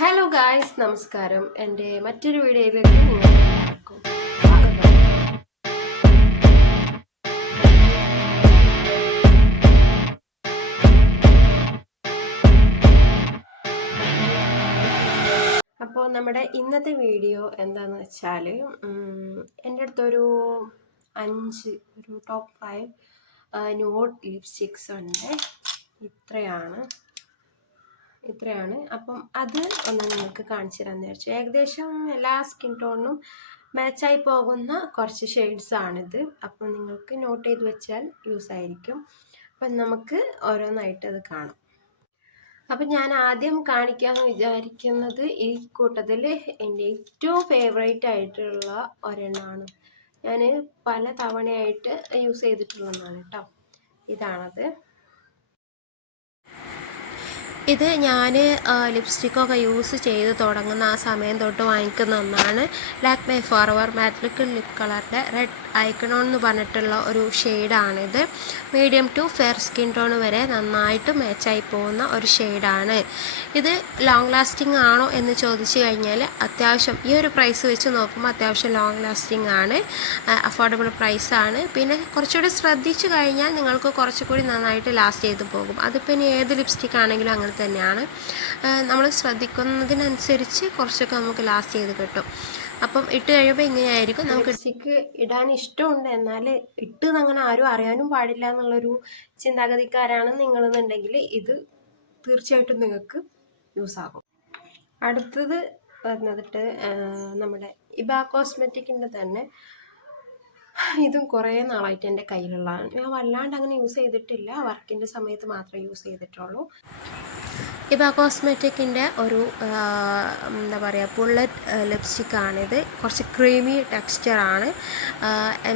Hello guys, നമസ്കാരം. എൻ്റെ മറ്റൊരു വീഡിയോയിലേക്ക് നിങ്ങളെല്ലാവർക്കും സ്വാഗതം. അപ്പോൾ നമ്മുടെ ഇന്നത്തെ വീഡിയോ എന്താണെന്ന് വെച്ചാൽ, എൻ്റെ അടുത്തൊരു ടോപ്പ് 5 ന്യൂഡ് ലിപ്സ്റ്റിക്സ് ഉണ്ട്. ഇത്രയാണ്. അപ്പം അത് ഒന്ന് നിങ്ങൾക്ക് കാണിച്ചു തരാമെന്ന് വിചാരിച്ചു. ഏകദേശം എല്ലാ സ്കിൻ ടോണിനും മാച്ചായി പോകുന്ന കുറച്ച് ഷെയ്ഡ്സ് ആണിത്. അപ്പം നിങ്ങൾക്ക് നോട്ട് ചെയ്ത് വെച്ചാൽ യൂസ് ആയിരിക്കും. അപ്പം നമുക്ക് ഓരോന്നായിട്ട് അത് കാണാം. അപ്പം ഞാൻ ആദ്യം കാണിക്കാമെന്ന് വിചാരിക്കുന്നത് ഈ കൂട്ടത്തിൽ എൻ്റെ ഏറ്റവും ഫേവറേറ്റ് ആയിട്ടുള്ള ഒരെണ്ണമാണ്. ഞാൻ പല തവണയായിട്ട് യൂസ് ചെയ്തിട്ടുള്ളതാണ് കേട്ടോ. ഇതാണത്. ഇത് ഞാൻ ലിപ്സ്റ്റിക്കൊക്കെ യൂസ് ചെയ്ത് തുടങ്ങുന്ന ആ സമയം തൊട്ട് വാങ്ങിക്കുന്ന ഒന്നാണ്. Lakme Forever matte liquid lip കളറിൻ്റെ റെഡ് ഐക്കണോൺ എന്ന് പറഞ്ഞിട്ടുള്ള ഒരു ഷെയ്ഡാണിത്. Medium to fair skin tone വരെ നന്നായിട്ട് മാച്ചായി പോകുന്ന ഒരു ഷെയ്ഡാണ്. ഇത് ലോങ് ലാസ്റ്റിംഗ് ആണോ എന്ന് ചോദിച്ചു കഴിഞ്ഞാൽ അത്യാവശ്യം ഈ ഒരു പ്രൈസ് വെച്ച് നോക്കുമ്പോൾ അത്യാവശ്യം ലോങ് ലാസ്റ്റിംഗ് ആണ്. അഫോർഡബിൾ പ്രൈസാണ്. പിന്നെ കുറച്ചുകൂടി ശ്രദ്ധിച്ചു കഴിഞ്ഞാൽ നിങ്ങൾക്ക് കുറച്ചുകൂടി നന്നായിട്ട് ലാസ്റ്റ് ചെയ്ത് പോകും. അതിപ്പോൾ ഇനി ഏത് ലിപ്സ്റ്റിക് ആണെങ്കിലും അങ്ങനെ തന്നെയാണ്. നമ്മൾ ശ്രദ്ധിക്കുന്നതിനനുസരിച്ച് കുറച്ചൊക്കെ നമുക്ക് ലാസ്റ്റ് ചെയ്ത് കിട്ടും. അപ്പം ഇട്ട് കഴിയുമ്പോൾ ഇങ്ങനെയായിരിക്കും. നമുക്ക് ലിപ്സ്റ്റിക്ക് ഇടാൻ ഇഷ്ടമുണ്ട്, എന്നാൽ ഇട്ട് അങ്ങനെ ആരും അറിയാനും പാടില്ല എന്നുള്ളൊരു ചിന്താഗതിക്കാരാണ് നിങ്ങളെന്നുണ്ടെങ്കിൽ ഇത് തീർച്ചയായിട്ടും നിങ്ങൾക്ക് യൂസ് ആകും. അടുത്തത് വന്നിട്ട് നമ്മുടെ ഇബ കോസ്മെറ്റിക്കിൻ്റെ തന്നെ. ഇതും കുറേ നാളായിട്ട് എൻ്റെ കയ്യിലുള്ളതാണ്. ഞാൻ വല്ലാണ്ട് അങ്ങനെ യൂസ് ചെയ്തിട്ടില്ല, വർക്കിൻ്റെ സമയത്ത് മാത്രമേ യൂസ് ചെയ്തിട്ടുള്ളൂ. ഇബ കോസ്മെറ്റിക്കിൻ്റെ ഒരു എന്താ പറയുക ബുള്ളറ്റ് ലിപ്സ്റ്റിക്കാണിത്. കുറച്ച് ക്രീമി ടെക്സ്ചറാണ്.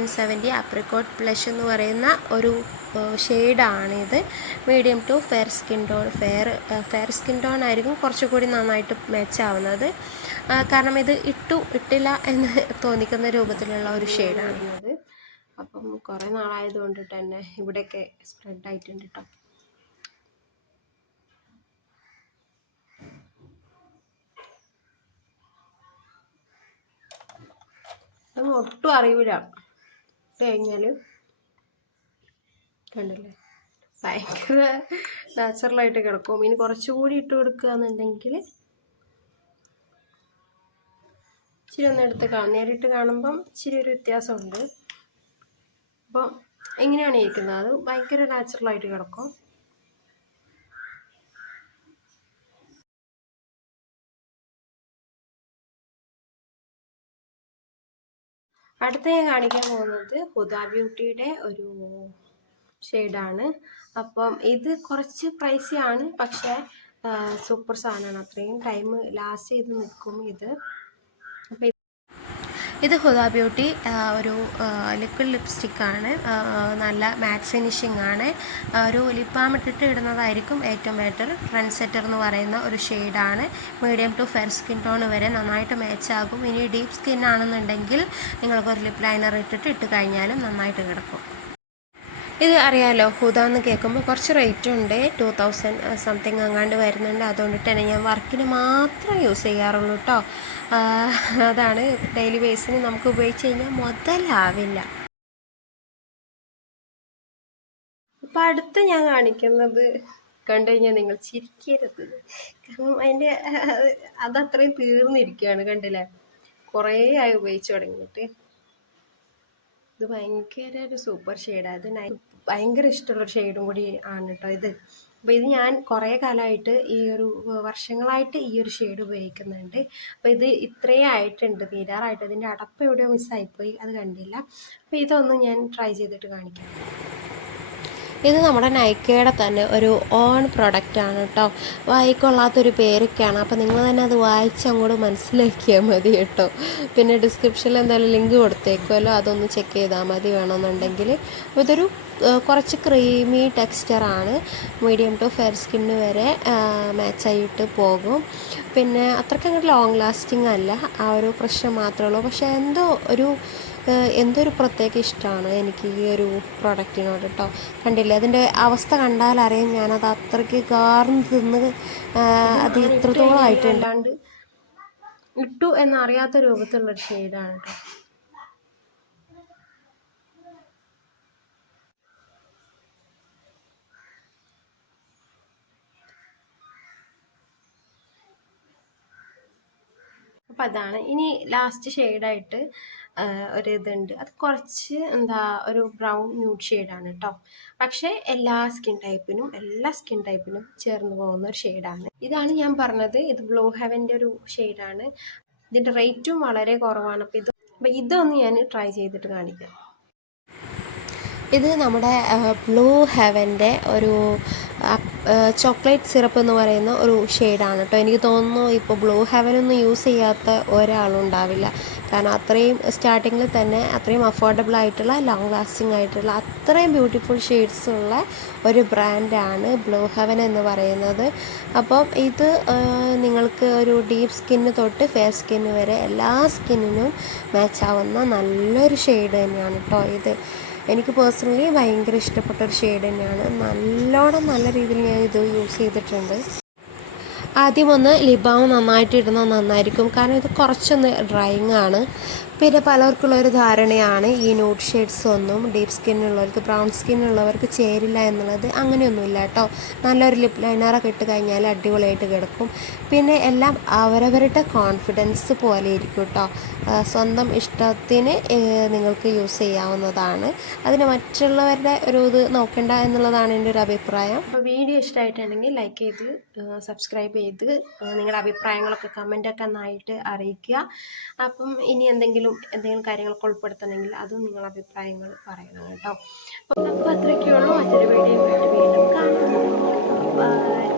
M70 ആപ്രിക്കോട്ട് ബ്ലഷ് എന്ന് പറയുന്ന ഒരു ഷെയ്ഡാണിത്. Medium to fair skin tone. Fair skin tone ആയിരിക്കും കുറച്ചുകൂടി നന്നായിട്ട് മാച്ചാവുന്നത്. കാരണം ഇത് ഇട്ടില്ല എന്ന് തോന്നിക്കുന്ന രൂപത്തിലുള്ള ഒരു ഷെയ്ഡാണിത്. അപ്പം കുറേ നാളായതുകൊണ്ട് തന്നെ ഇവിടെയൊക്കെ സ്പ്രെഡ് ആയിട്ടുണ്ട് കേട്ടോ. അതൊന്നും ഒട്ടും അറിയില്ല. ഇട്ട് കഴിഞ്ഞാൽ കണ്ടില്ലേ, ഭയങ്കര നാച്ചുറലായിട്ട് കിടക്കും. ഇനി കുറച്ചുകൂടി ഇട്ട് കൊടുക്കുക എന്നുണ്ടെങ്കിൽ ഇച്ചിരി ഒന്ന് എടുത്ത് നേരിട്ട് കാണുമ്പം ഇച്ചിരി ഒരു വ്യത്യാസമുണ്ട്. അപ്പം ഇങ്ങനെയാണ് ഇരിക്കുന്നത്. അത് ഭയങ്കര നാച്ചുറലായിട്ട് കിടക്കും. അടുത്ത ഞാൻ കാണിക്കാൻ പോകുന്നത് ഹുദ ബ്യൂട്ടിയുടെ ഒരു ഷെയ്ഡാണ്. അപ്പം ഇത് കുറച്ച് പ്രൈസി ആണ്, പക്ഷേ സൂപ്പർ സാധനമാണ്. അത്രയും ടൈം ലാസ്റ്റ് ചെയ്ത് നിൽക്കും ഇത്. അപ്പം ഇത് ഹുദ ബ്യൂട്ടി ഒരു ലിക്വിഡ് ലിപ്സ്റ്റിക്കാണ്. നല്ല മാറ്റ് ഫിനിഷിംഗ് ആണ്. ഒരു ലിപ് ബാം ഇട്ടിട്ട് ഇടുന്നതായിരിക്കും ഏറ്റവും ബെറ്റർ. ട്രെൻഡ് സെറ്റർ എന്ന് പറയുന്ന ഒരു ഷെയ്ഡാണ്. Medium to fair skin tone വരെ നന്നായിട്ട് മാച്ചാകും. ഇനി ഡീപ്പ് സ്കിൻ ആണെന്നുണ്ടെങ്കിൽ നിങ്ങൾക്കൊരു ലിപ് ലൈനർ ഇട്ട് കഴിഞ്ഞാലും നന്നായിട്ട് കിടക്കും. ഇത് അറിയാമല്ലോ, ഹുദ എന്ന് കേൾക്കുമ്പോൾ കുറച്ച് റേറ്റ് ഉണ്ട്. 2000 സംതിങ് അങ്ങാണ്ട് വരുന്നുണ്ട്. അതുകൊണ്ടിട്ട് തന്നെ ഞാൻ വർക്കിന് മാത്രം യൂസ് ചെയ്യാറുള്ളൂ കേട്ടോ. അതാണ് ഡെയിലി ബേസിന് നമുക്ക് ഉപയോഗിച്ച് കഴിഞ്ഞാൽ മുതലാവില്ല. അപ്പം അടുത്ത് ഞാൻ കാണിക്കുന്നത് കണ്ടു കഴിഞ്ഞാൽ നിങ്ങൾ ചിരിക്കരുത്. കാരണം അതിൻ്റെ അതത്രയും തീർന്നിരിക്കുകയാണ്. കണ്ടില്ലേ, കുറേ ആയി ഉപയോഗിച്ച് തുടങ്ങിയിട്ട്. ഇത് ഭയങ്കര ഒരു സൂപ്പർ ഷെയ്ഡാണ്. ഇത് ഭയങ്കര ഇഷ്ടമുള്ളൊരു ഷെയ്ഡും കൂടി ആണ് കേട്ടോ ഇത്. അപ്പോൾ ഇത് ഞാൻ കുറേ കാലമായിട്ട് വർഷങ്ങളായിട്ട് ഈ ഒരു ഷെയ്ഡ് ഉപയോഗിക്കുന്നുണ്ട്. അപ്പോൾ ഇത് ഇത്രയും ആയിട്ടുണ്ട്, തീരാറായിട്ട്. ഇതിൻ്റെ അടപ്പ് എവിടെയോ മിസ്സായിപ്പോയി, അത് കണ്ടില്ല. അപ്പോൾ ഇതൊന്ന് ഞാൻ ട്രൈ ചെയ്തിട്ട് കാണിക്കാം. ഇത് നമ്മുടെ നൈക്കയുടെ തന്നെ ഒരു ഓൺ പ്രൊഡക്റ്റാണ് കേട്ടോ. വായിക്കൊള്ളാത്തൊരു പേരൊക്കെയാണ്. അപ്പോൾ നിങ്ങൾ തന്നെ അത് വായിച്ച് അങ്ങോട്ട് മനസ്സിലാക്കിയാൽ മതി കേട്ടോ. പിന്നെ ഡിസ്ക്രിപ്ഷനിൽ എന്തായാലും ലിങ്ക് കൊടുത്തേക്കുമല്ലോ, അതൊന്ന് ചെക്ക് ചെയ്താൽ മതി വേണമെന്നുണ്ടെങ്കിൽ. ഇതൊരു കുറച്ച് ക്രീമി ടെക്സ്ചറാണ്. മീഡിയം ടു ഫെയർ സ്കിന്ന് വരെ മാച്ചായിട്ട് പോകും. പിന്നെ അത്രയ്ക്ക് അങ്ങോട്ട് ലോങ് ലാസ്റ്റിംഗ് അല്ല, ആ ഒരു പ്രശ്നം മാത്രമേ ഉള്ളൂ. പക്ഷേ എന്തോ ഒരു പ്രത്യേക ഇഷ്ടമാണ് എനിക്ക് ഈ ഒരു പ്രൊഡക്റ്റിനോട് കേട്ടോ. കണ്ടില്ലേ, അതിൻ്റെ അവസ്ഥ കണ്ടാലറിയാം ഞാനത് അത്രയ്ക്ക് കാർന്ന് തിന്ന് അത് ഇത്രത്തോളം ആയിട്ടുണ്ട്. അല്ലാണ്ട് ഇട്ടു എന്നറിയാത്ത രൂപത്തിലുള്ളൊരു ഷെയ്ഡാണ് കേട്ടോ. അപ്പം അതാണ്. ഇനി ലാസ്റ്റ് ഷെയ്ഡായിട്ട് ഒരു ഇതുണ്ട്, അത് കുറച്ച് ഒരു ബ്രൗൺ ന്യൂഡ് ഷെയ്ഡാണ് കേട്ടോ. പക്ഷേ എല്ലാ സ്കിൻ ടൈപ്പിനും ചേർന്ന് പോകുന്ന ഒരു ഷെയ്ഡാണ്. ഇതാണ് ഞാൻ പറഞ്ഞത്, ഇത് ബ്ലൂ ഹെവൻ്റെ ഒരു ഷെയ്ഡാണ്. ഇതിൻ്റെ റേറ്റും വളരെ കുറവാണ്. അപ്പം ഇതൊന്ന് ഞാൻ ട്രൈ ചെയ്തിട്ട് കാണിക്കാം. ഇത് നമ്മുടെ ബ്ലൂ ഹെവൻ്റെ ഒരു ചോക്ലേറ്റ് സിറപ്പ് എന്ന് പറയുന്ന ഒരു ഷെയ്ഡാണ് കേട്ടോ. എനിക്ക് തോന്നുന്നു ഇപ്പോൾ ബ്ലൂ ഹെവനൊന്നും യൂസ് ചെയ്യാത്ത ഒരാളും ഉണ്ടാവില്ല. കാരണം അത്രയും സ്റ്റാർട്ടിങ്ങിൽ തന്നെ അത്രയും അഫോർഡബിൾ ആയിട്ടുള്ള ലോങ് ലാസ്റ്റിംഗ് ആയിട്ടുള്ള അത്രയും ബ്യൂട്ടിഫുൾ ഷെയ്ഡ്സ് ഉള്ള ഒരു ബ്രാൻഡാണ് ബ്ലൂ ഹെവൻ എന്ന് പറയുന്നത്. അപ്പം ഇത് നിങ്ങൾക്ക് ഒരു ഡീപ്പ് സ്കിന്ന് തൊട്ട് ഫെയർ സ്കിന്ന് വരെ എല്ലാ സ്കിന്നിനും മാച്ചാവുന്ന നല്ലൊരു ഷെയ്ഡ് തന്നെയാണ് കേട്ടോ ഇത്. എനിക്ക് പേഴ്സണലി ഭയങ്കര ഇഷ്ടപ്പെട്ടൊരു ഷെയ്ഡ് തന്നെയാണ്. നല്ല രീതിയിൽ ഞാൻ ഇത് യൂസ് ചെയ്തിട്ടുണ്ട്. ആദ്യം ഒന്ന് ലിപ് ബാം നന്നായിട്ട് ഇടുന്നത് നന്നായിരിക്കും, കാരണം ഇത് കുറച്ചൊന്ന് ഡ്രൈയിങ് ആണ്. പിന്നെ പലർക്കുള്ളൊരു ധാരണയാണ് ഈ ന്യൂഡ് ഷെയ്ഡ്സ് ഒന്നും ഡീപ്പ് സ്കിന്നുള്ളവർക്ക്, ബ്രൗൺ സ്കിന്നുള്ളവർക്ക് ചേരില്ല എന്നുള്ളത്. അങ്ങനെയൊന്നുമില്ല കേട്ടോ. നല്ലൊരു ലിപ് ലൈനറൊക്കെ ഇട്ട് കഴിഞ്ഞാൽ അടിപൊളിയായിട്ട് കിടക്കും. പിന്നെ എല്ലാം അവരവരുടെ കോൺഫിഡൻസ് പോലെ ഇരിക്കും കേട്ടോ. സ്വന്തം ഇഷ്ടത്തിന് നിങ്ങൾക്ക് യൂസ് ചെയ്യാവുന്നതാണ്. അതിന് മറ്റുള്ളവരുടെ ഒരു ഇത് നോക്കണ്ട എന്നുള്ളതാണ് എൻ്റെ ഒരു അഭിപ്രായം. അപ്പോൾ വീഡിയോ ഇഷ്ടമായിട്ടുണ്ടെങ്കിൽ ലൈക്ക് ചെയ്ത് സബ്സ്ക്രൈബ് ചെയ്ത് നിങ്ങളുടെ അഭിപ്രായങ്ങളൊക്കെ കമൻറ്റൊക്കെ നന്നായിട്ട് അറിയിക്കുക. അപ്പം ഇനി എന്തെങ്കിലും കാര്യങ്ങളൊക്കെ ഉൾപ്പെടുത്തണമെങ്കിൽ അതും നിങ്ങളുടെ അഭിപ്രായങ്ങൾ പറയണം കേട്ടോ. അപ്പോൾ അത്രയൊക്കെയുള്ളൂ. മറ്റൊരു വീഡിയോ വീണ്ടും കാണാം. ബൈ.